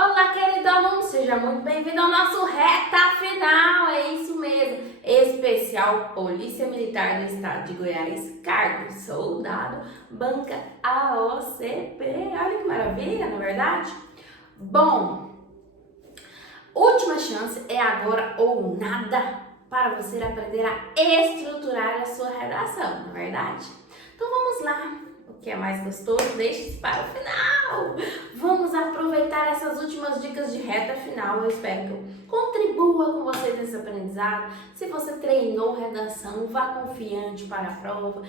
Olá, querido aluno, seja muito bem-vindo ao nosso Reta Final, é isso mesmo, especial Polícia Militar do Estado de Goiás, cargo soldado, banca AOCP, olha que maravilha, não é verdade? Bom, última chance é agora ou nada para você aprender a estruturar a sua redação, não é verdade? Então vamos lá, o que é mais gostoso, deixe isso para o final. Vamos aproveitar essas últimas dicas de reta final. Eu espero que eu contribua com vocês nesse aprendizado. Se você treinou redação, vá confiante para a prova.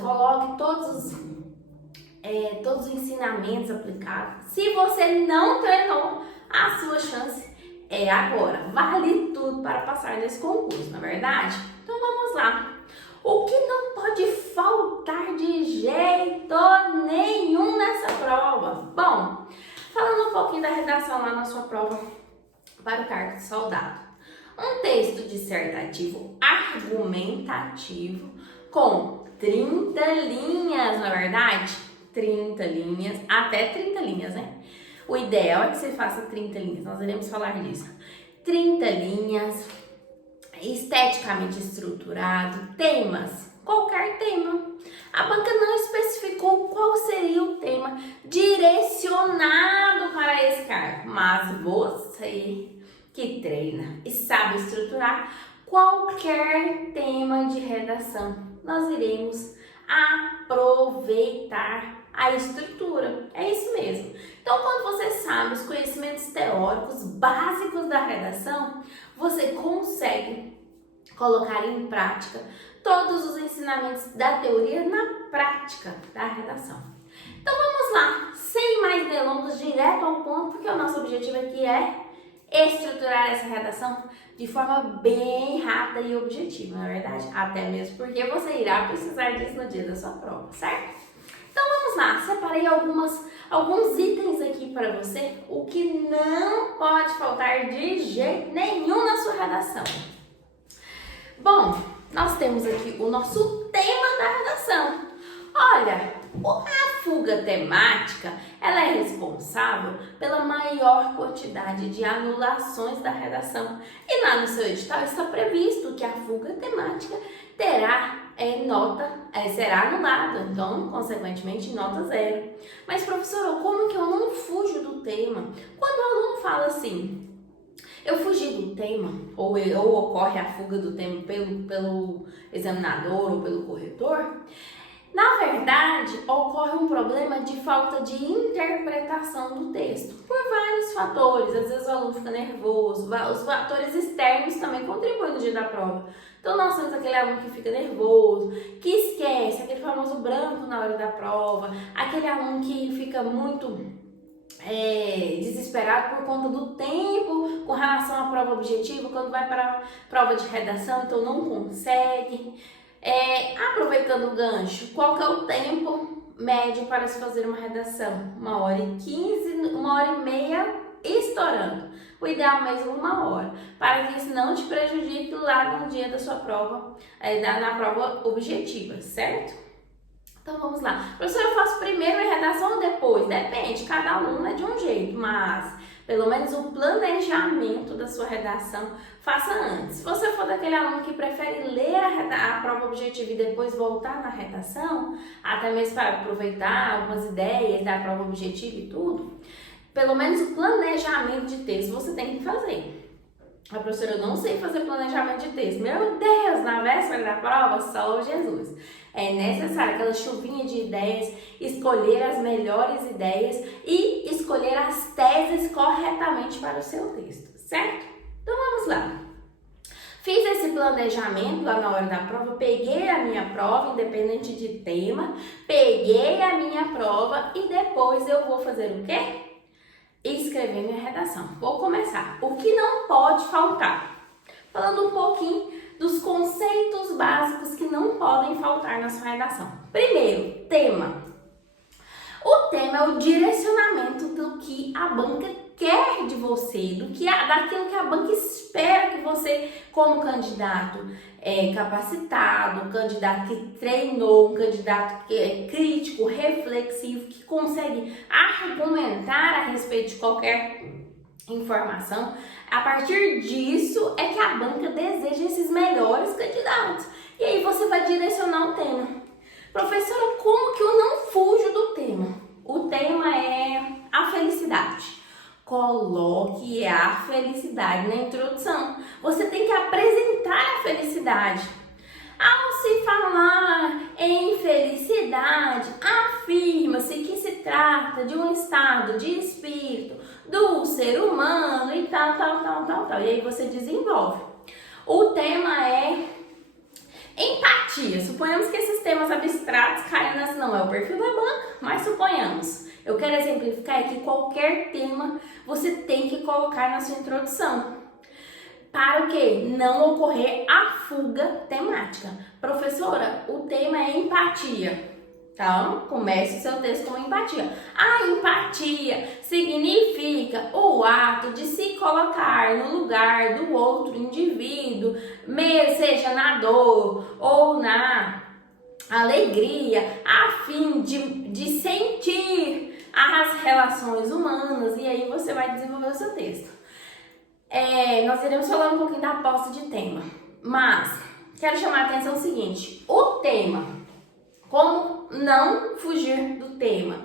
Coloque todos os ensinamentos aplicados. Se você não treinou, a sua chance é agora. Vale tudo para passar nesse concurso, não é verdade? Então vamos lá. O que não pode faltar de jeito nenhum nessa prova? Bom, falando um pouquinho da redação lá na sua prova para o cargo de soldado. Um texto dissertativo argumentativo com 30 linhas, não é verdade? 30 linhas, até 30 linhas, né? O ideal é que você faça 30 linhas, nós iremos falar disso. 30 linhas, esteticamente estruturado, temas, qualquer tema. A banca não especificou qual seria o tema direcionado para esse cargo, mas você que treina e sabe estruturar qualquer tema de redação, nós iremos aproveitar a estrutura. É isso mesmo. Então, quando você sabe os conhecimentos teóricos básicos da redação, você consegue colocar em prática todos os ensinamentos da teoria na prática da redação. Então vamos lá, sem mais delongas, direto ao ponto, porque o nosso objetivo aqui é estruturar essa redação de forma bem rápida e objetiva, não é verdade? Até mesmo porque você irá precisar disso no dia da sua prova, certo? Então vamos lá, separei alguns itens aqui para você, o que não pode faltar de jeito nenhum na sua redação. Bom, nós temos aqui o nosso tema da redação. Olha, a fuga temática, ela é responsável pela maior quantidade de anulações da redação. E lá no seu edital está previsto que a fuga temática será anulada, então, consequentemente, nota 0. Mas, professora, como que eu não fujo do tema? Quando o aluno fala assim, eu fugi do tema, ou ocorre a fuga do tema pelo examinador ou pelo corretor, na verdade, ocorre um problema de falta de interpretação do texto, por vários fatores. Às vezes o aluno fica nervoso, os fatores externos também contribuem no dia da prova. Então nós temos aquele aluno que fica nervoso, que esquece, aquele famoso branco na hora da prova, aquele aluno que fica muito desesperado por conta do tempo com relação à prova objetiva, quando vai para a prova de redação, então não consegue. Aproveitando o gancho, qual que é o tempo médio para se fazer uma redação? 1h15, 1h30 estourando. O ideal mesmo é 1 hora, para que isso não te prejudique lá no dia da sua prova, na prova objetiva, certo? Então vamos lá. Professora, eu faço primeiro a redação ou depois? Depende, cada aluno é de um jeito, mas pelo menos o planejamento da sua redação faça antes. Se você for daquele aluno que prefere ler a prova objetiva e depois voltar na redação, até mesmo para aproveitar algumas ideias da prova objetiva e tudo, pelo menos o planejamento de texto você tem que fazer. A professora, eu não sei fazer planejamento de texto. Meu Deus, na véspera da prova, só Jesus. É necessário aquela chuvinha de ideias, escolher as melhores ideias e escolher as teses corretamente para o seu texto, certo? Então vamos lá. Fiz esse planejamento lá na hora da prova, peguei a minha prova, independente de tema, peguei a minha prova e depois eu vou fazer o quê? Escrever minha redação. Vou começar. O que não pode faltar? Falando um pouquinho dos conceitos básicos que não podem faltar na sua redação. Primeiro, tema. O tema é o direcionamento do que a banca quer de você, daquilo que a banca espera que você, como candidato capacitado, um candidato que treinou, um candidato que é crítico, reflexivo, que consegue argumentar a respeito respeito de qualquer informação. A partir disso é que a banca deseja esses melhores candidatos. E aí você vai direcionar o tema. Professora, como que eu não fujo do tema? O tema é a felicidade. Coloque a felicidade na introdução. Você tem que apresentar a felicidade. Ao se falar em felicidade, afirma-se que se trata de um estado de espírito do ser humano e tal. E aí você desenvolve. O tema é empatia. Suponhamos que esses temas abstratos caem nessa, não é o perfil da banca, mas suponhamos. Eu quero exemplificar que qualquer tema você tem que colocar na sua introdução. Para o quê? Não ocorrer a fuga temática. Professora, o tema é empatia. Então, comece o seu texto com empatia. A empatia significa o ato de se colocar no lugar do outro indivíduo, seja na dor ou na alegria, a fim de sentir as relações humanas. E aí você vai desenvolver o seu texto. Nós iremos falar um pouquinho da posse de tema, mas quero chamar a atenção o seguinte: o tema, como não fugir do tema?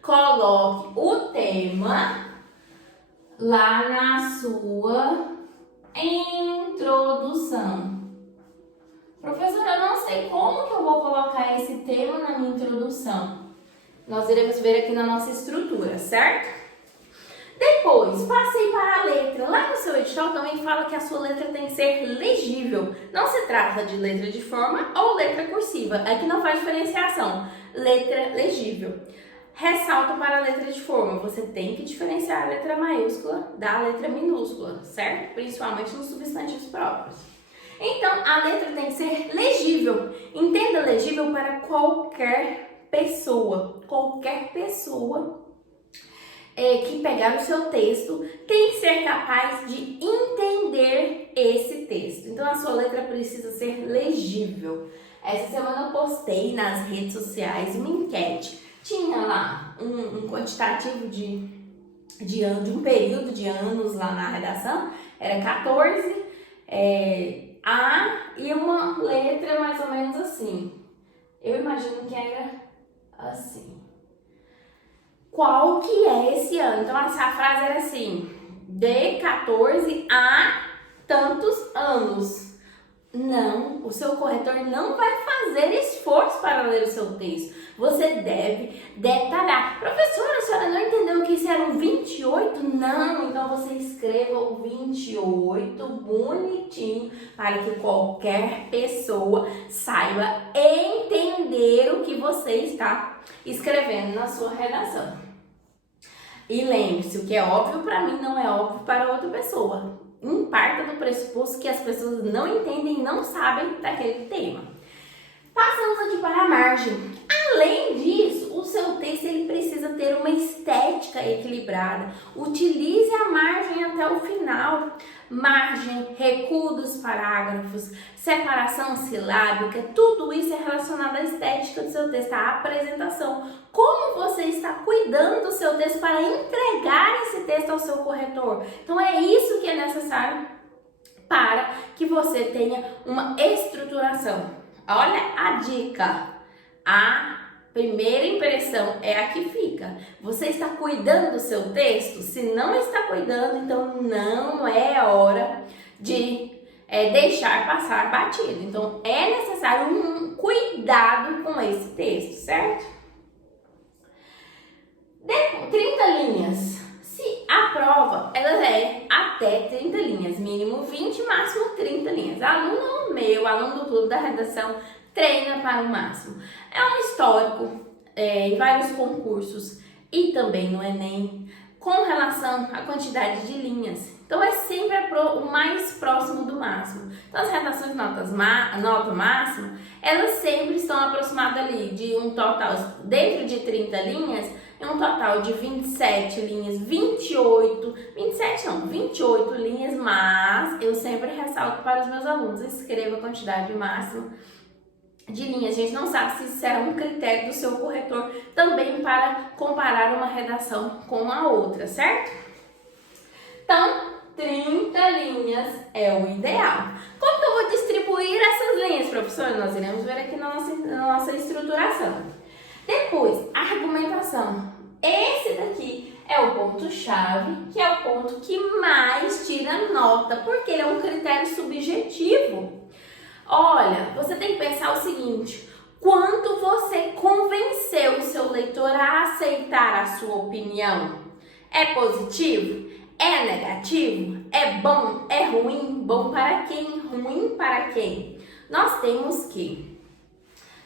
Coloque o tema lá na sua introdução. Professora, eu não sei como que eu vou colocar esse tema na minha introdução. Nós iremos ver aqui na nossa estrutura, certo? Depois, passei para a letra. Lá no seu edital também fala que a sua letra tem que ser legível. Não se trata de letra de forma ou letra cursiva. Aqui não faz diferenciação. Letra legível. Ressalto para a letra de forma. Você tem que diferenciar a letra maiúscula da letra minúscula, certo? Principalmente nos substantivos próprios. Então, a letra tem que ser legível. Entenda legível para qualquer pessoa. Qualquer pessoa que pegar o seu texto tem que ser capaz de entender esse texto. Então a sua letra precisa ser legível. Essa semana eu postei nas redes sociais uma enquete. Tinha lá um quantitativo de um período de anos lá na redação. Era 14 A e uma letra mais ou menos assim. Eu imagino que era assim. Qual que é esse ano? Então, essa frase era assim: de 14 a tantos anos. Não, o seu corretor não vai fazer esforço para ler o seu texto. Você deve detalhar. Professora, a senhora não entendeu que isso era um 28? Não, então você escreva o 28 bonitinho para que qualquer pessoa saiba entender o que você está escrevendo na sua redação. E lembre-se, o que é óbvio para mim não é óbvio para outra pessoa. Parta do pressuposto que as pessoas não entendem e não sabem daquele tema. Passamos aqui para a margem. Além disso, o seu texto ele precisa ter uma estética equilibrada. Utilize a margem até o final. Margem, recuo dos parágrafos, separação silábica, tudo isso é relacionado à estética do seu texto, à apresentação. Como você está cuidando do seu texto para entregar esse texto ao seu corretor? Então é isso que é necessário para que você tenha uma estruturação. Olha a dica. A primeira impressão é a que fica. Você está cuidando do seu texto? Se não está cuidando, então não é hora de deixar passar batido. Então é necessário um cuidado com esse texto, certo? 30 linhas. Se a prova ela é até 30 linhas, mínimo 20, máximo 30 linhas. Aluno meu, aluno do clube da redação, treina para o máximo. É um histórico em vários concursos e também no Enem com relação à quantidade de linhas. Então é sempre o mais próximo do máximo. Então as redações nota máxima, elas sempre estão aproximadas ali de um total, dentro de 30 linhas, um total de 27 linhas, 28 linhas, mas eu sempre ressalto para os meus alunos, escreva a quantidade máxima de linhas. A gente não sabe se isso é um critério do seu corretor também para comparar uma redação com a outra, certo? Então, 30 linhas é o ideal. Como que eu vou distribuir essas linhas, professora? Nós iremos ver aqui na nossa estruturação. Depois, a argumentação. Esse daqui é o ponto-chave, que é o ponto que mais tira nota, porque ele é um critério subjetivo. Olha, você tem que pensar o seguinte: quanto você convenceu o seu leitor a aceitar a sua opinião? É positivo? É negativo? É bom? É ruim? Bom para quem? Ruim para quem? Nós temos que,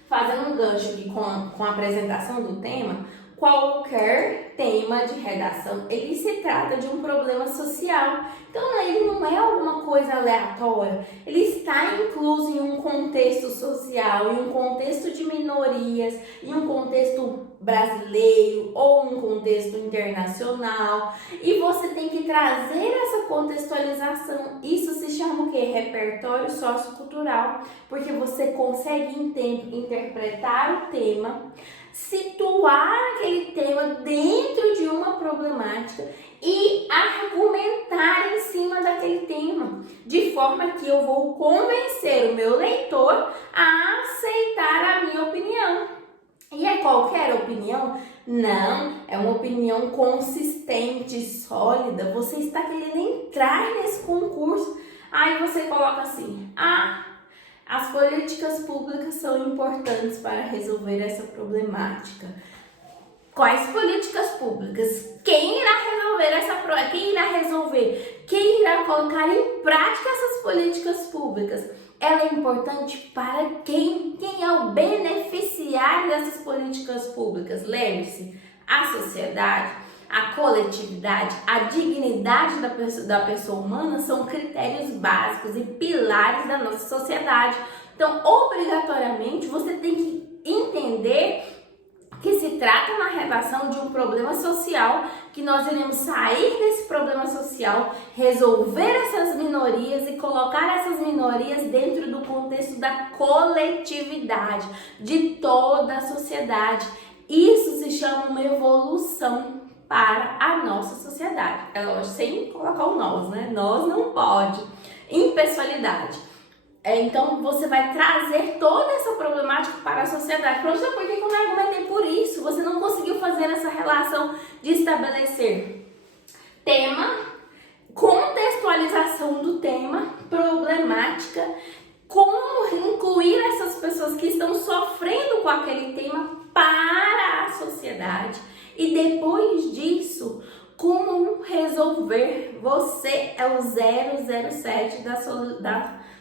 fazendo um gancho aqui com a apresentação do tema, qualquer tema de redação, ele se trata de um problema social. Então, ele não é alguma coisa aleatória. Ele está incluso em um contexto social, em um contexto de minorias, em um contexto brasileiro ou um contexto internacional. E você tem que trazer essa contextualização. Isso se chama o quê? Repertório sociocultural, porque você consegue interpretar o tema, situar aquele tema dentro de uma problemática e argumentar em cima daquele tema, de forma que eu vou convencer o meu leitor a aceitar a minha opinião. E é qualquer opinião? Não, é uma opinião consistente, sólida. Você está querendo entrar nesse concurso, aí você coloca assim: as políticas públicas são importantes para resolver essa problemática. Quais políticas públicas? Quem irá resolver Quem irá colocar em prática essas políticas públicas? Ela é importante para quem? Quem é o beneficiário dessas políticas públicas? Lembre-se, a sociedade, a coletividade, a dignidade da pessoa humana são critérios básicos e pilares da nossa sociedade. Então, obrigatoriamente, você tem que entender que se trata na redação de um problema social, que nós iremos sair desse problema social, resolver essas minorias e colocar essas minorias dentro do contexto da coletividade, de toda a sociedade. Isso se chama uma evolução para a nossa sociedade. É lógico, sem colocar o nós, né? Nós não pode. Impessoalidade. Então, você vai trazer toda essa problemática para a sociedade. Professor, por que quando eu argumentei por isso, você não conseguiu fazer essa relação de estabelecer tema, contextualização do tema, problemática, como incluir essas pessoas que estão sofrendo com aquele tema para a sociedade? E depois disso, como resolver? Você é o 007 da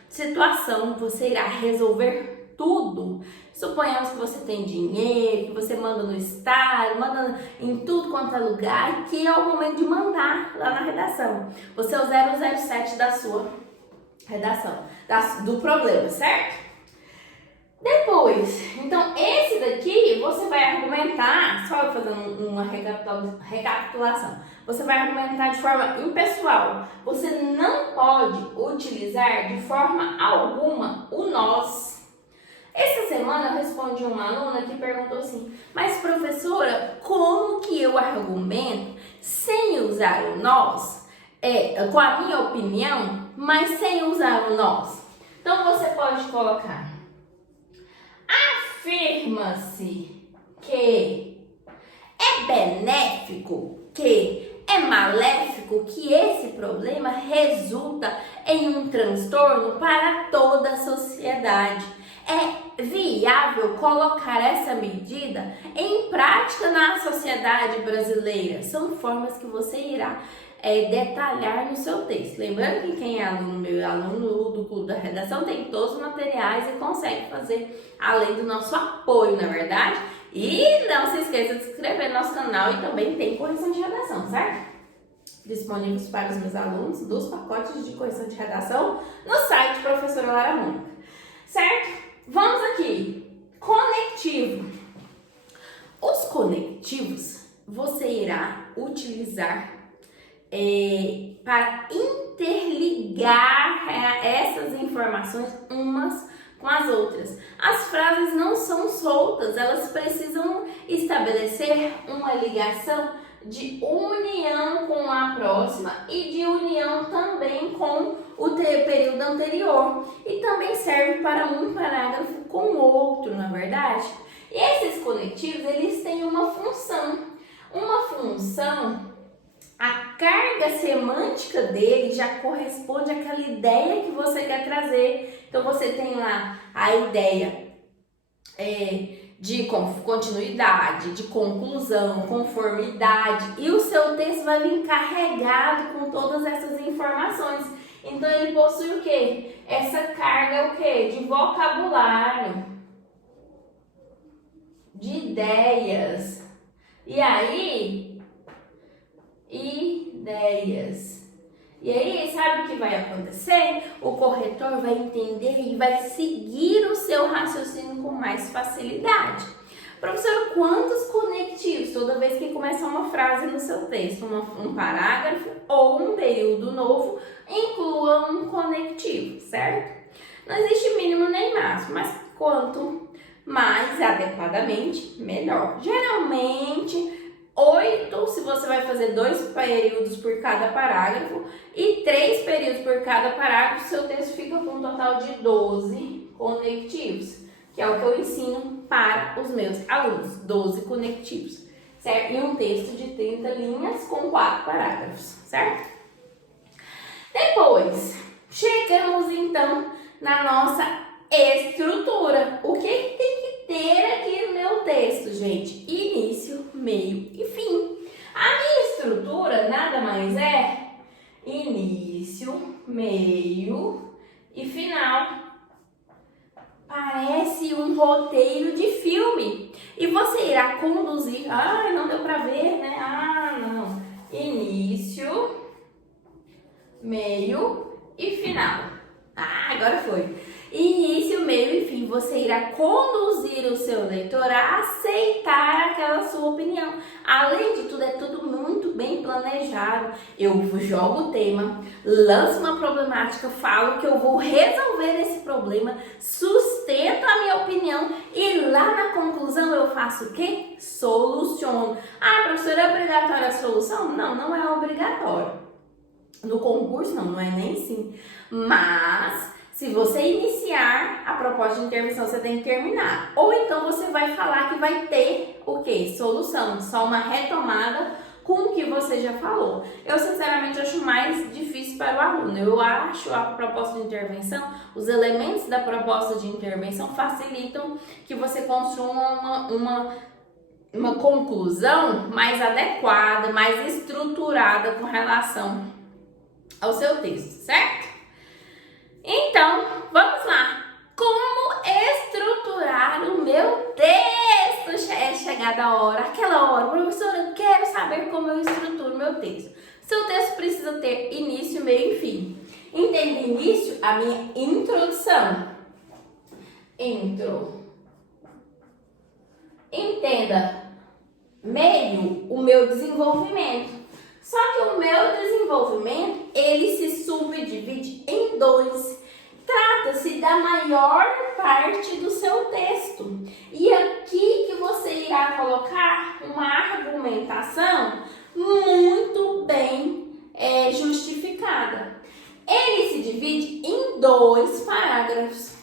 situação. Você irá resolver tudo. Suponhamos que você tem dinheiro, que você manda no estado, manda em tudo quanto é lugar, que é o momento de mandar lá na redação. Você é o 007 da sua redação, do problema, certo? Depois, então esse daqui você vai argumentar, só fazendo uma recapitulação, você vai argumentar de forma impessoal. Você não pode utilizar de forma alguma o nós. Essa semana eu respondi uma aluna que perguntou assim: mas professora, como que eu argumento sem usar o nós? Com a minha opinião, mas sem usar o nós. Então você pode colocar: afirma-se que é benéfico, que é maléfico, que esse problema resulta em um transtorno para toda a sociedade. É viável colocar essa medida em prática na sociedade brasileira? São formas que você irá detalhar no seu texto. Lembrando que quem é aluno meu e aluno do Clube da Redação tem todos os materiais e consegue fazer além do nosso apoio, na verdade. E não se esqueça de se inscrever no nosso canal, e também tem correção de redação, certo? Disponíveis para os meus alunos dos pacotes de correção de redação no site Professora Lara Mônica, certo? Vamos aqui, conectivo. Os conectivos você irá utilizar para interligar essas informações umas com as outras. As frases não são soltas, elas precisam estabelecer uma ligação de união com a próxima e de união também com o período anterior. E também serve para um parágrafo com o outro, na verdade. E esses conectivos, eles têm uma função. A carga semântica dele já corresponde àquela ideia que você quer trazer. Então, você tem lá a ideia de continuidade, de conclusão, conformidade. E o seu texto vai vir carregado com todas essas informações. Então, ele possui o quê? Essa carga, de vocabulário, de ideias. E aí, sabe o que vai acontecer? O corretor vai entender e vai seguir o seu raciocínio com mais facilidade. Professor, quantos conectivos? Toda vez que começar uma frase no seu texto, um parágrafo ou um período novo, inclua um conectivo, certo? Não existe mínimo nem máximo, mas quanto mais adequadamente, melhor. Geralmente, 8, se você vai fazer 2 períodos por cada parágrafo e 3 períodos por cada parágrafo, seu texto fica com um total de 12 conectivos, que é o que eu ensino para os meus alunos, 12 conectivos, certo? E um texto de 30 linhas com 4 parágrafos, certo? Depois, chegamos então na nossa estrutura. O que tem que ter aqui no meu texto, gente? Início, meio e fim. A minha estrutura nada mais é início, meio e final. Parece um roteiro de filme. E você irá conduzir. Não deu pra ver, né? Não. Início, meio e final. Agora foi. Início, meio e fim. Você irá conduzir o seu leitor a aceitar aquela sua opinião. Além de tudo, é tudo muito bem planejado. Eu jogo o tema, lanço uma problemática, falo que eu vou resolver esse problema, sustento a minha opinião e lá na conclusão eu faço o quê? Soluciono. Professora, é obrigatória a solução? Não, não é obrigatório. No concurso não é nem sim. Mas se você iniciar a proposta de intervenção, você tem que terminar. Ou então você vai falar que vai ter o quê? Solução, só uma retomada com o que você já falou. Eu sinceramente acho mais difícil para o aluno. Eu acho a proposta de intervenção, os elementos da proposta de intervenção facilitam que você construa uma conclusão mais adequada, mais estruturada com relação ao seu texto, certo? Então, vamos lá. Como estruturar o meu texto? É chegada a hora, aquela hora. Professora, eu quero saber como eu estruturo o meu texto. Seu texto precisa ter início, meio e fim. Entenda início, a minha introdução. Entenda meio, o meu desenvolvimento. Só que o meu desenvolvimento, ele se subdivide em 2. Trata-se da maior parte do seu texto. E aqui que você irá colocar uma argumentação muito bem justificada. Ele se divide em 2 parágrafos,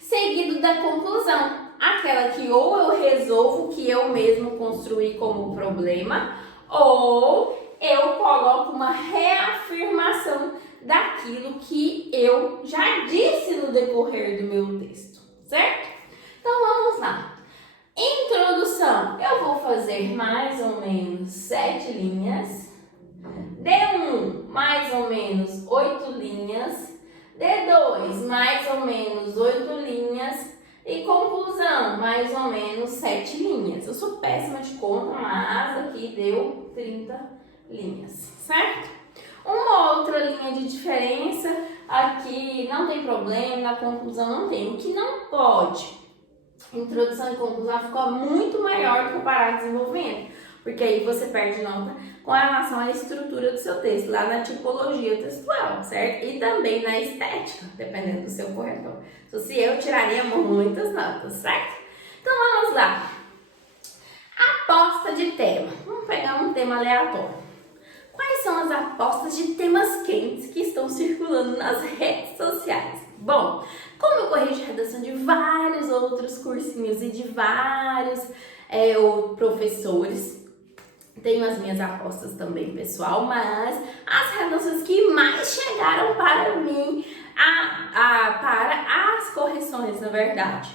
seguido da conclusão. Aquela que ou eu resolvo o que eu mesmo construí como problema, ou eu coloco uma reafirmação daquilo que eu já disse no decorrer do meu texto, certo? Então vamos lá. Introdução. Eu vou fazer mais ou menos 7 linhas. D1, mais ou menos 8 linhas. D2, mais ou menos 8 linhas. E conclusão, mais ou menos 7 linhas. Eu sou péssima de conta, mas aqui deu 30 linhas, certo? Uma outra linha de diferença, aqui não tem problema, na conclusão não tem. O que não pode, introdução e conclusão ficou muito maior do que o parágrafo de desenvolvimento. porque aí você perde nota com relação à estrutura do seu texto, lá na tipologia textual, certo? E também na estética, dependendo do seu corretor. Então, se eu tiraria muitas notas, certo? Então, vamos lá. Aposta de tema. Vamos pegar um tema aleatório. Quais são as apostas de temas quentes que estão circulando nas redes sociais? Bom, como eu corrijo redação de vários outros cursinhos e de vários professores, tenho as minhas apostas também, pessoal, mas as redações que mais chegaram para mim, para as correções, na verdade.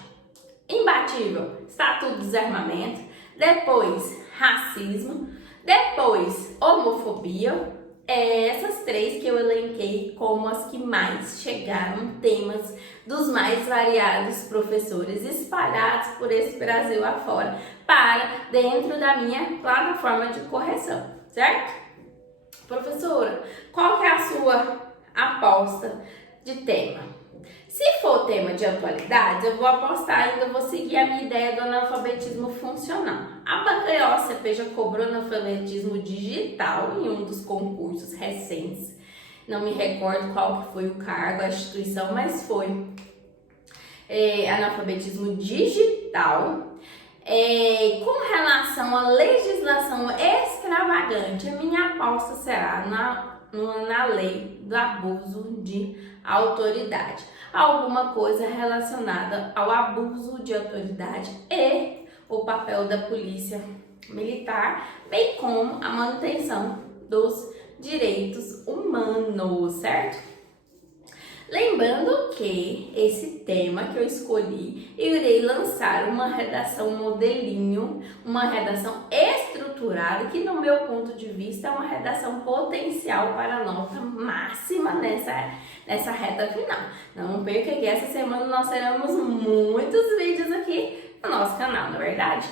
Imbatível, Estatuto do Desarmamento, depois racismo, depois homofobia, essas três que eu elenquei como as que mais chegaram, temas dos mais variados professores espalhados por esse Brasil afora, para dentro da minha plataforma de correção, certo? Professora, qual que é a sua aposta de tema? Se for tema de atualidades, eu vou apostar ainda, vou seguir a minha ideia do analfabetismo funcional. A Banca EOCP já cobrou analfabetismo digital em um dos concursos recentes. Não me recordo qual que foi o cargo, a instituição, mas foi analfabetismo digital. Com relação à legislação extravagante, a minha aposta será na lei do abuso de autoridade. Alguma coisa relacionada ao abuso de autoridade e o papel da polícia militar, bem como a manutenção dos direitos humanos, certo? Lembrando que esse tema que eu escolhi, eu irei lançar uma redação modelinho, uma redação estruturada, que no meu ponto de vista é uma redação potencial para nota máxima nessa reta final. Não perca que essa semana nós teremos muitos vídeos aqui no nosso canal, não é verdade?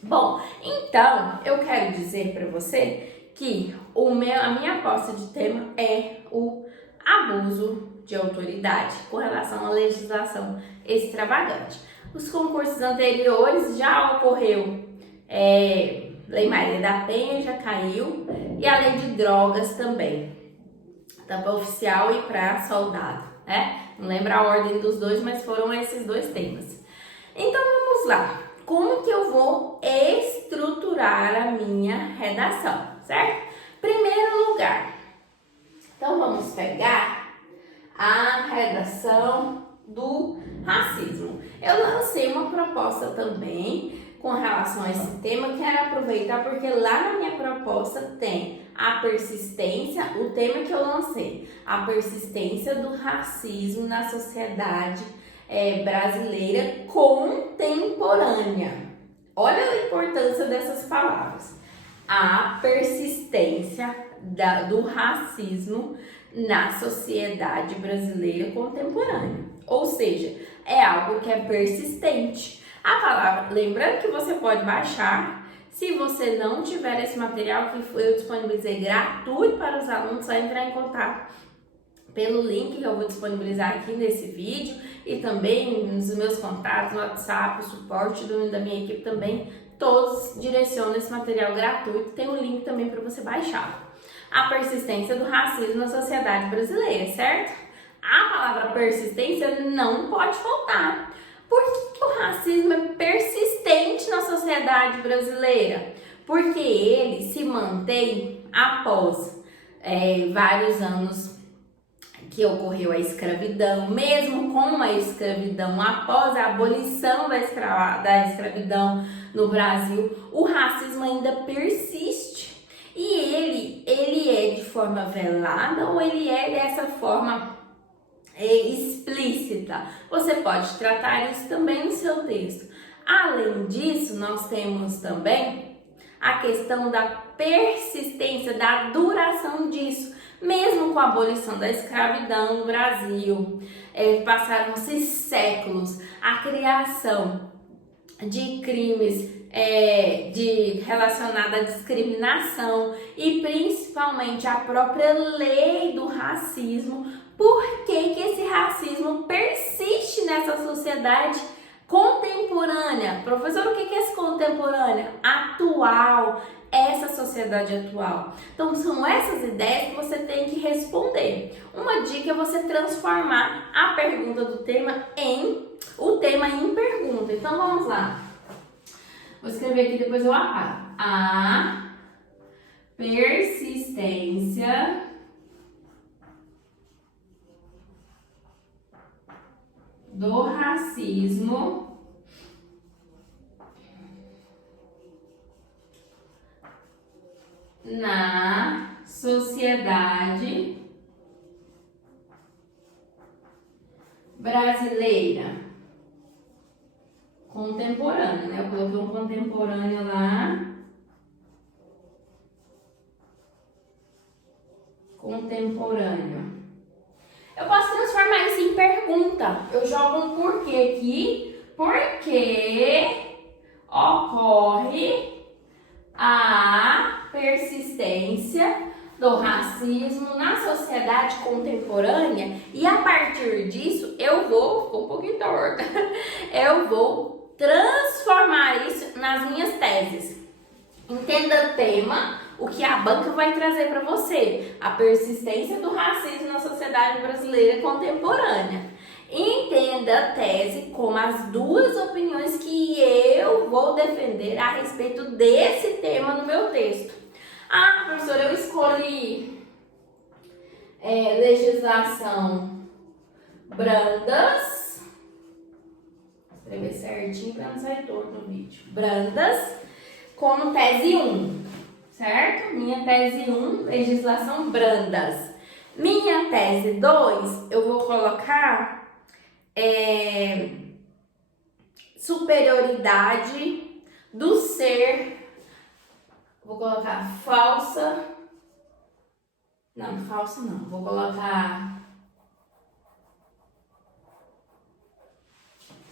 Bom, então eu quero dizer para você que a minha aposta de tema é o abuso de autoridade com relação à legislação extravagante. Os concursos anteriores já ocorreu, Lei Maria da Penha já caiu, e a Lei de Drogas também, para oficial e para soldado, né? Não lembro a ordem dos dois, mas foram esses dois temas. Então vamos lá, como que eu vou estruturar a minha redação, certo? Primeiro lugar, então vamos pegar a redação do racismo. Eu lancei uma proposta também com relação a esse tema, quero aproveitar porque lá na minha proposta tem a persistência, o tema que eu lancei, a persistência do racismo na sociedade brasileira contemporânea. Olha a importância dessas palavras. A persistência do racismo na sociedade brasileira contemporânea. Ou seja, é algo que é persistente. A palavra, lembrando que você pode baixar, se você não tiver esse material que eu disponibilizei gratuito para os alunos, só entrar em contato pelo link que eu vou disponibilizar aqui nesse vídeo e também nos meus contatos no WhatsApp, o suporte da minha equipe também, todos direcionam esse material gratuito, tem um link também para você baixar. A persistência do racismo na sociedade brasileira, certo? A palavra persistência não pode faltar. Por que o racismo é persistente na sociedade brasileira? Porque ele se mantém após vários anos que ocorreu a escravidão, mesmo com a escravidão, após a abolição da escravidão no Brasil, o racismo ainda persiste. E ele é de forma velada ou ele é dessa forma explícita? Você pode tratar isso também no seu texto. Além disso, nós temos também a questão da persistência, da duração disso. Mesmo com a abolição da escravidão no Brasil, passaram-se séculos, a criação de crimes relacionada à discriminação e principalmente a própria lei do racismo. Por que esse racismo persiste nessa sociedade Contemporânea. Professor, o que é esse contemporânea? Atual. Essa sociedade atual. Então, são essas ideias que você tem que responder. Uma dica é você transformar a pergunta do tema o tema em pergunta. Então, vamos lá. Vou escrever aqui, depois eu apago. A persistência do racismo na sociedade brasileira contemporânea, né? Eu coloquei um contemporâneo lá. Contemporâneo. Eu posso transformar isso em pergunta. Eu jogo um porquê aqui. Porque ocorre a persistência do racismo na sociedade contemporânea, e a partir disso ficou um pouquinho torta, eu vou transformar isso nas minhas teses. Entenda o tema, o que a banca vai trazer para você, a persistência do racismo na sociedade brasileira contemporânea. Entenda a tese como as duas opiniões que eu vou defender a respeito desse tema no meu texto. Ah, professora, eu escolhi legislação brandas. Vou escrever certinho para não sair torto no vídeo. Brandas, como tese 1, certo? Minha tese 1, legislação brandas. Minha tese 2, eu vou colocar superioridade do ser. Vou colocar falsa. Não, falsa não. Vou colocar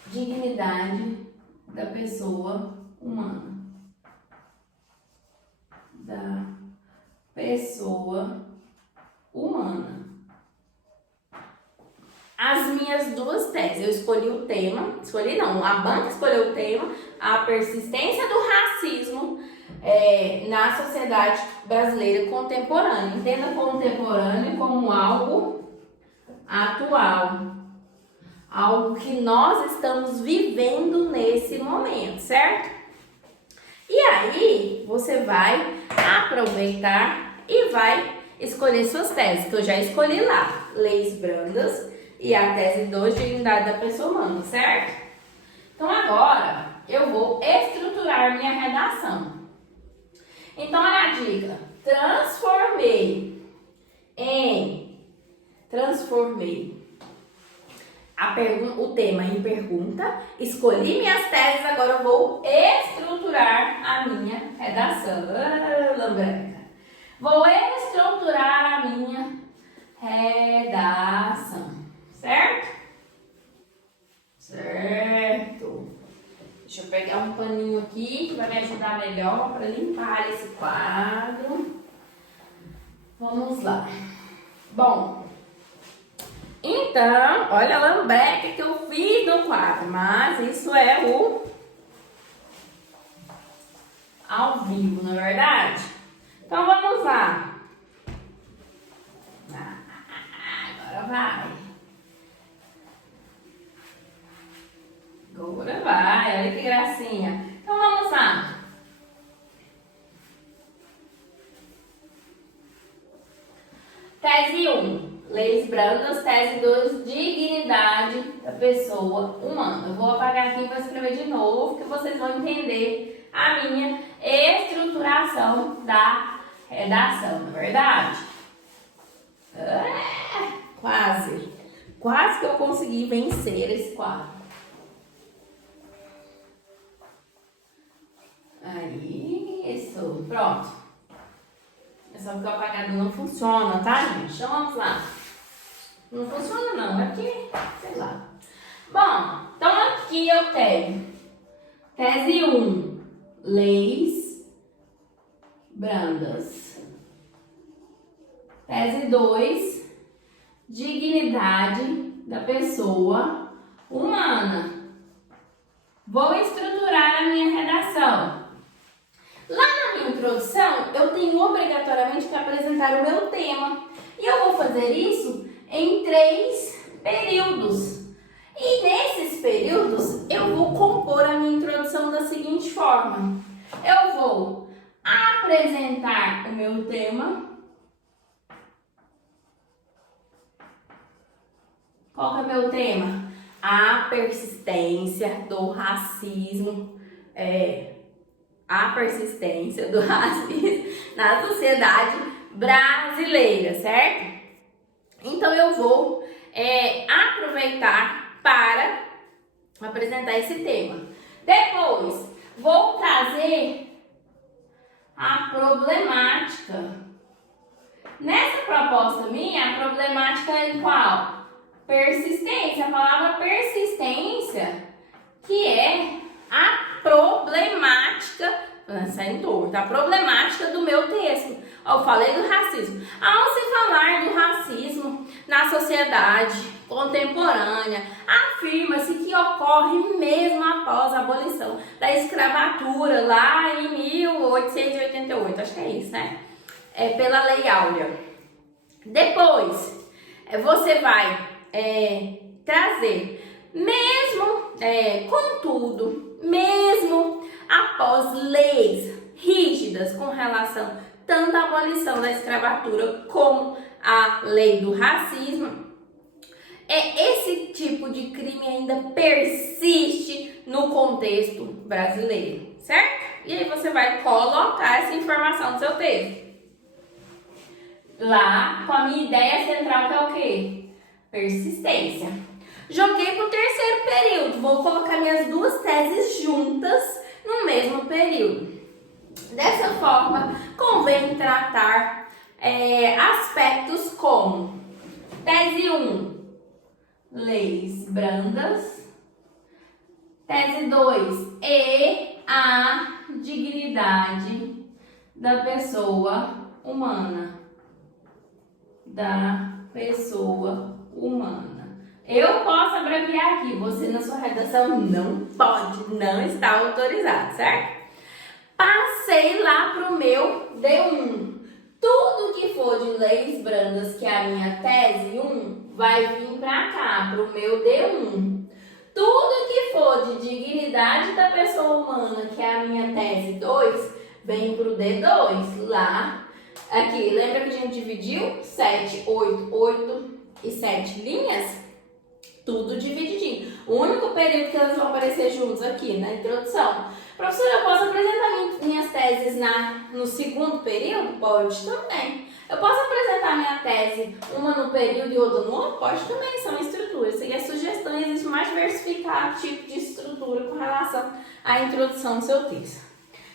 dignidade da pessoa humana. Da pessoa humana. As minhas duas teses, eu escolhi o tema, a banca escolheu o tema, a persistência do racismo na sociedade brasileira contemporânea. Entenda contemporâneo como algo atual, algo que nós estamos vivendo nesse momento, certo? E aí, você vai aproveitar e vai escolher suas teses, que eu já escolhi lá, leis brandas e a tese 2, dignidade da pessoa humana, certo? Então agora eu vou estruturar minha redação. Então olha a dica, transformei o tema em pergunta, escolhi minhas teses, agora eu vou estruturar a minha redação. Lambreca. Vou estruturar a minha redação. Certo? Certo. Deixa eu pegar um paninho aqui que vai me ajudar melhor para limpar esse quadro. Vamos lá. Bom, então, olha a lambreca que eu fiz do quadro, mas isso é o ao vivo, não é verdade? Então vamos lá. Agora vai. Agora vai, olha que gracinha. Então vamos lá. Tese 1, leis brandas. Tese 2, dignidade da pessoa humana. Eu vou apagar aqui e vou escrever de novo, que vocês vão entender a minha estruturação da redação, não é verdade? Quase. Quase que eu consegui vencer esse quadro. Aí, isso, pronto. É só porque o apagador não funciona, tá, gente? Então vamos lá. Não funciona não, é porque, sei lá. Bom, então aqui eu tenho tese 1, leis brandas. Tese 2, dignidade da pessoa humana. vou estruturar a minha redação. Lá na minha introdução, eu tenho obrigatoriamente que apresentar o meu tema. E eu vou fazer isso em 3 períodos. E nesses períodos, eu vou compor a minha introdução da seguinte forma. Eu vou apresentar o meu tema. Qual que é o meu tema? A persistência do racismo. A persistência do racismo na sociedade brasileira, certo? Então eu vou aproveitar para apresentar esse tema. Depois, vou trazer a problemática. Nessa proposta minha, a problemática é qual? Persistência. A palavra persistência, que é a problemática, a problemática do meu texto. Eu falei do racismo. Ao se falar do racismo na sociedade contemporânea, afirma-se que ocorre mesmo após a abolição da escravatura, lá em 1888, acho que é isso, né? Pela Lei Áurea. Depois, você vai trazer, mesmo, contudo, mesmo após leis rígidas com relação tanto à abolição da escravatura como à lei do racismo, esse tipo de crime ainda persiste no contexto brasileiro, certo? E aí você vai colocar essa informação no seu texto. Lá, com a minha ideia central, que é o quê? Persistência. Joguei para o 3º período. Vou colocar minhas 2 teses juntas no mesmo período. Dessa forma, convém tratar aspectos como tese 1, leis brandas. Tese 2, a dignidade da pessoa humana. Eu posso abreviar aqui, você na sua redação não pode, não está autorizado, certo? Passei lá para o meu D1. Tudo que for de leis brandas, que é a minha tese 1, vai vir para cá, para o meu D1. Tudo que for de dignidade da pessoa humana, que é a minha tese 2, vem para o D2, lá. Aqui, lembra que a gente dividiu? 7, 8 e 7 linhas? Tudo divididinho. O único período que elas vão aparecer juntos aqui, na introdução. Professora, eu posso apresentar minhas teses no 2º período? Pode também. Eu posso apresentar minha tese, uma no período e outra no outro? Pode também, são estruturas. Isso aqui é sugestão, existe mais diversificar tipo de estrutura com relação à introdução do seu texto.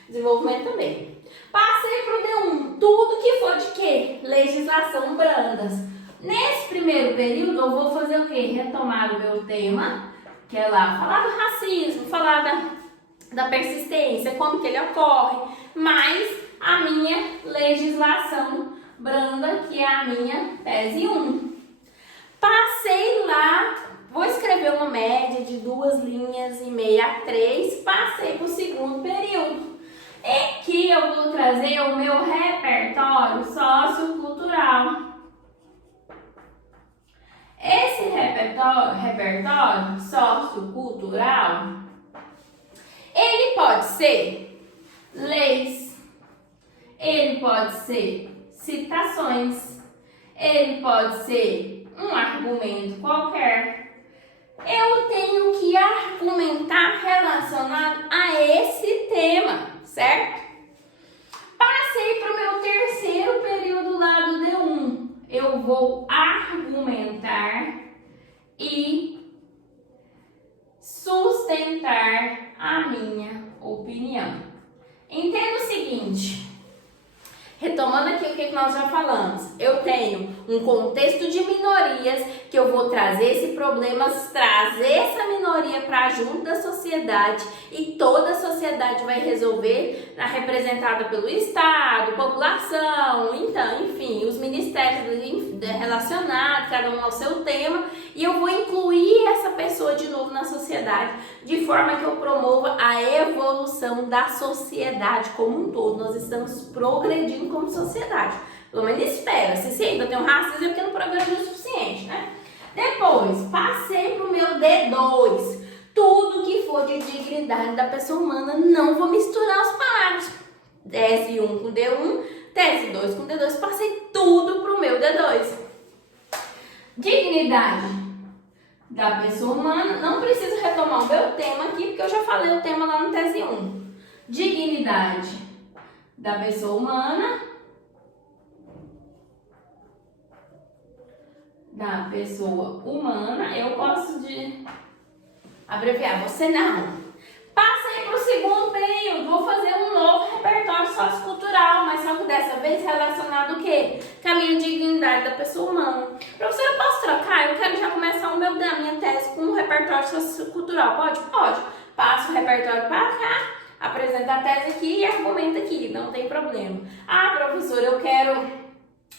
Desenvolvimento também. Passei para o D1, tudo que for de quê? Legislação brandas. Nesse primeiro período eu vou fazer o quê? Retomar o meu tema, que é lá, falar do racismo, falar da persistência, como que ele ocorre, mais a minha legislação branda, que é a minha tese 1. Passei lá, vou escrever uma média de 2,5 linhas a 3, passei para o 2º período. E aqui eu vou trazer o meu repertório sociocultural. Esse repertório sociocultural, ele pode ser leis, ele pode ser citações, ele pode ser um argumento qualquer. Eu tenho que argumentar relacionado a esse tema, certo? Passei para o meu 3º período lá do D1. Eu vou argumentar e sustentar a minha opinião. Entenda o seguinte, retomando aqui o que nós já falamos, eu tenho um contexto de minorias que eu vou trazer esse problema, trazer essa minoria para junto da sociedade e toda a sociedade vai resolver, representada pelo Estado, população, então, enfim, os ministérios relacionados, cada um ao seu tema, e eu vou incluir essa pessoa de novo na sociedade, de forma que eu promova a evolução da sociedade como um todo. Nós estamos progredindo como sociedade. Pelo menos espera. Se ainda tem um racismo, é porque não progrediu o suficiente, né? Depois, passei pro meu D2. Tudo que for de dignidade da pessoa humana, não vou misturar os parágrafos. Tese 1 com D1, tese 2 com D2, passei tudo pro meu D2. Dignidade da pessoa humana, não preciso retomar o meu tema aqui, porque eu já falei o tema lá no tese 1. Dignidade da pessoa humana, eu gosto de abreviar, você não. Passei para o segundo período, vou fazer um novo repertório sociocultural, mas só que dessa vez relacionado o quê? Com a minha dignidade da pessoa humana. Professora, eu posso trocar? Eu quero já começar a minha tese com um repertório sociocultural. Pode? Pode. Passo o repertório para cá, apresento a tese aqui e argumento aqui, não tem problema. Ah, professora, eu quero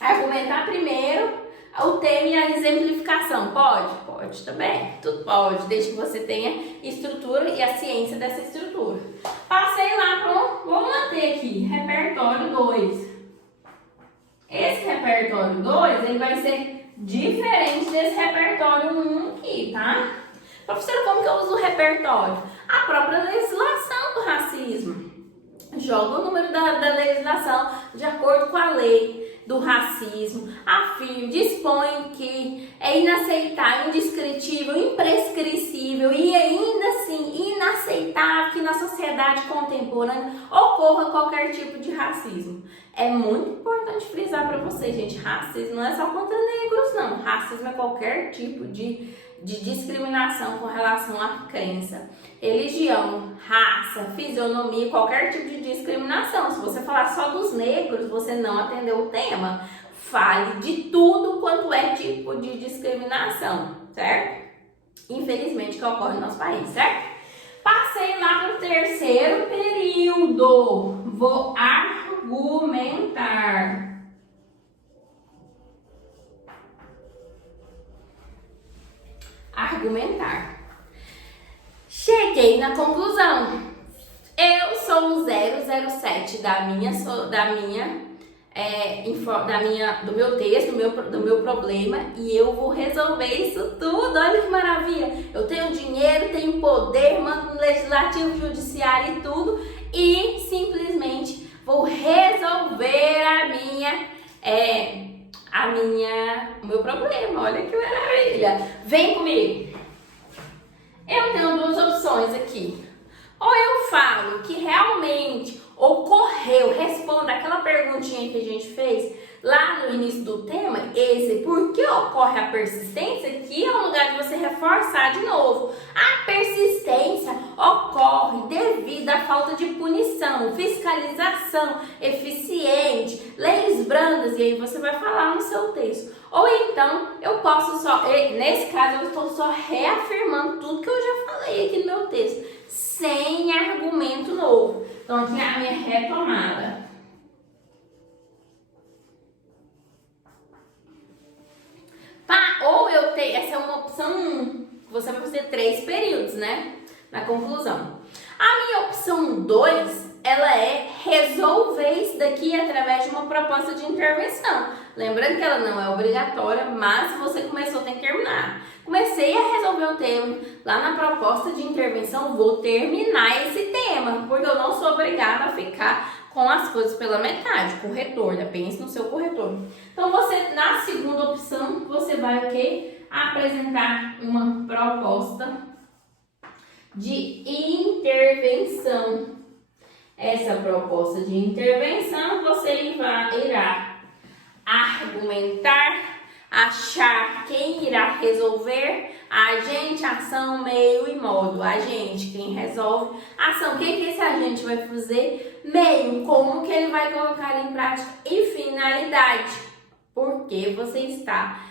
argumentar primeiro o tema e a exemplificação. Pode? Pode também. Tudo pode, desde que você tenha estrutura e a ciência dessa estrutura. Passei lá pro, vou manter aqui, repertório 2. Esse repertório 2, ele vai ser diferente desse repertório 1 aqui, tá? Professora, como que eu uso o repertório? A própria legislação do racismo. Joga o número da legislação de acordo com a lei do racismo, afirma, dispõe que é inaceitável, indescritível, imprescritível e ainda assim inaceitável que na sociedade contemporânea ocorra qualquer tipo de racismo. É muito importante frisar para vocês, gente, racismo não é só contra negros, não. Racismo é qualquer tipo de discriminação com relação à crença, religião, raça, fisionomia, qualquer tipo de discriminação. Se você falar só dos negros, você não atendeu o tema. Fale de tudo quanto é tipo de discriminação, certo? Infelizmente que ocorre no nosso país, certo? Passei lá para o terceiro período. Vou argumentar. Argumentar. Cheguei na conclusão. Eu sou o 007 do meu texto, do meu problema, e eu vou resolver isso tudo. Olha que maravilha! Eu tenho dinheiro, tenho poder, mando no legislativo, judiciário e tudo, e simplesmente vou resolver o meu problema. Olha que maravilha! Vem comigo! Eu tenho duas opções aqui. Ou eu falo que realmente ocorreu, respondo aquela perguntinha que a gente fez lá no início do tema, por que ocorre a persistência, que é o lugar de você reforçar de novo. A persistência ocorre devido à falta de punição, fiscalização eficiente, leis brandas, e aí você vai falar no seu texto. Ou então, eu posso nesse caso, eu estou só reafirmando tudo que eu já falei aqui no meu texto, sem argumento novo. Então, aqui é a minha retomada. Ou eu tenho, essa é uma opção 1, você vai fazer 3 períodos, né? Na conclusão. A minha opção 2, ela é resolver isso daqui através de uma proposta de intervenção. Lembrando que ela não é obrigatória, mas se você começou, tem que terminar. Comecei a resolver o tema, lá na proposta de intervenção, vou terminar esse tema, porque eu não sou obrigada a ficar com as coisas pela metade, corretor, né? Pense no seu corretor. Então, você, na segunda opção, você vai o quê? Apresentar uma proposta de intervenção. Essa proposta de intervenção, você irá argumentar, achar quem irá resolver, agente, ação, meio e modo. Agente, quem resolve, ação, o que esse agente vai fazer, meio, como que ele vai colocar em prática, e finalidade, porque você está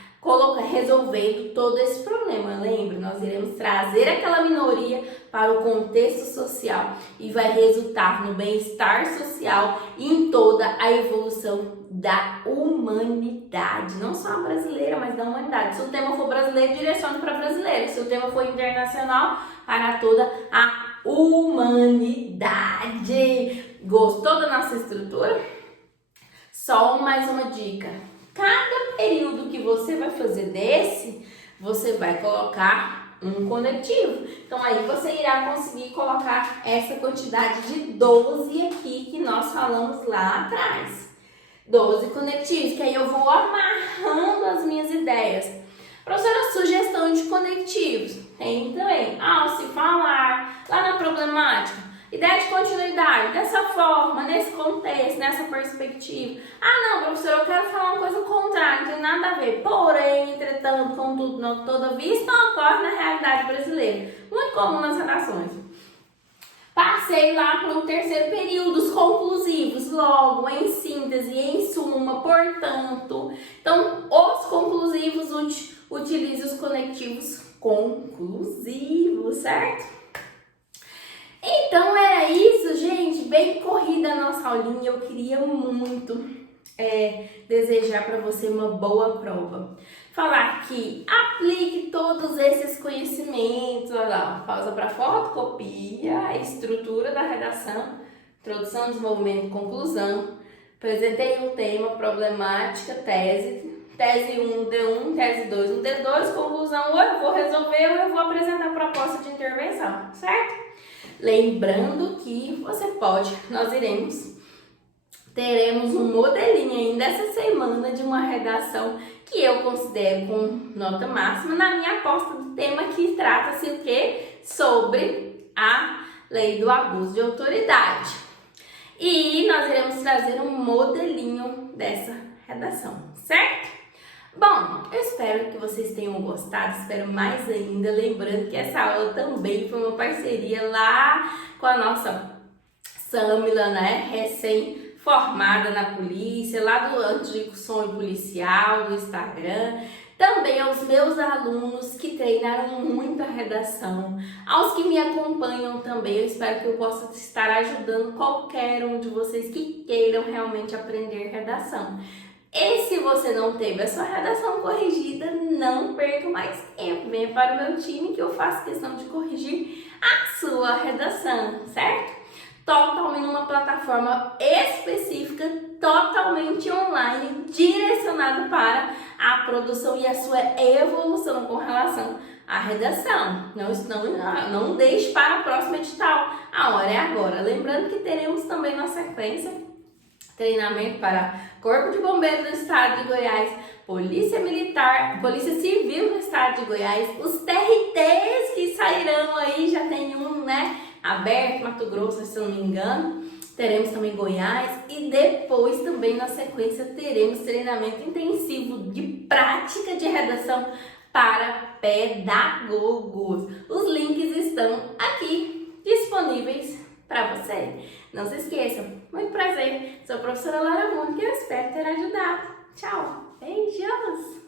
resolvendo todo esse problema. Lembre, nós iremos trazer aquela minoria para o contexto social e vai resultar no bem-estar social e em toda a evolução da humanidade. humanidade, não só a brasileira, mas da humanidade. Se o tema for brasileiro, direcione para brasileiro. Se o tema for internacional, para toda a humanidade. Gostou da nossa estrutura? Só mais uma dica. Cada período que você vai fazer desse, você vai colocar um conectivo. Então aí você irá conseguir colocar essa quantidade de 12 aqui que nós falamos lá atrás. 12 conectivos, que aí eu vou amarrando as minhas ideias. Professora, sugestão de conectivos. Tem também. Ao se falar, lá na problemática. Ideia de continuidade, dessa forma, nesse contexto, nessa perspectiva. Ah, não, professora, eu quero falar uma coisa contrária, não tem nada a ver. Porém, entretanto, contudo, não, todavia, isso não ocorre na realidade brasileira. Muito comum nas redações. Passei lá para o terceiro período, os conclusivos, logo, em síntese, em suma, portanto. Então, os conclusivos, utilize os conectivos conclusivos, certo? Então, era isso, gente. Bem corrida a nossa aulinha. Eu queria muito desejar para você uma boa prova. Falar que aplique todos esses conhecimentos, olha lá, pausa para foto, copia, a estrutura da redação, introdução, desenvolvimento, conclusão, apresentei o tema, problemática, tese 1, D1, tese 2, um D2, conclusão, ou eu vou resolver ou eu vou apresentar a proposta de intervenção, certo? Lembrando que você pode, teremos um modelinho ainda essa semana de uma redação que eu considero com nota máxima na minha aposta do tema que trata-se o quê? Sobre a lei do abuso de autoridade. E nós iremos trazer um modelinho dessa redação, certo? Bom, eu espero que vocês tenham gostado, espero mais ainda, lembrando que essa aula também foi uma parceria lá com a nossa Samila, né, recém-formada na polícia, lá do Antigo Sonho Policial, do Instagram. Também aos meus alunos que treinaram muito a redação, aos que me acompanham também, eu espero que eu possa estar ajudando qualquer um de vocês que queiram realmente aprender redação. E se você não teve a sua redação corrigida, não perca mais tempo. Venha para o meu time que eu faço questão de corrigir a sua redação, certo? Totalmente numa plataforma específica, totalmente online, direcionado para a produção e a sua evolução com relação à redação. Não deixe para a próxima edital. A hora é agora. Lembrando que teremos também na sequência treinamento para Corpo de Bombeiros do Estado de Goiás, Polícia Militar, Polícia Civil do Estado de Goiás, os TRTs que sairão aí, já tem um, né, aberto, Mato Grosso, se eu não me engano, teremos também Goiás e depois também na sequência teremos treinamento intensivo de prática de redação para pedagogos. Os links estão aqui disponíveis para você. Não se esqueçam, muito prazer, sou a professora Lara Mônica e eu espero ter ajudado. Tchau, beijos!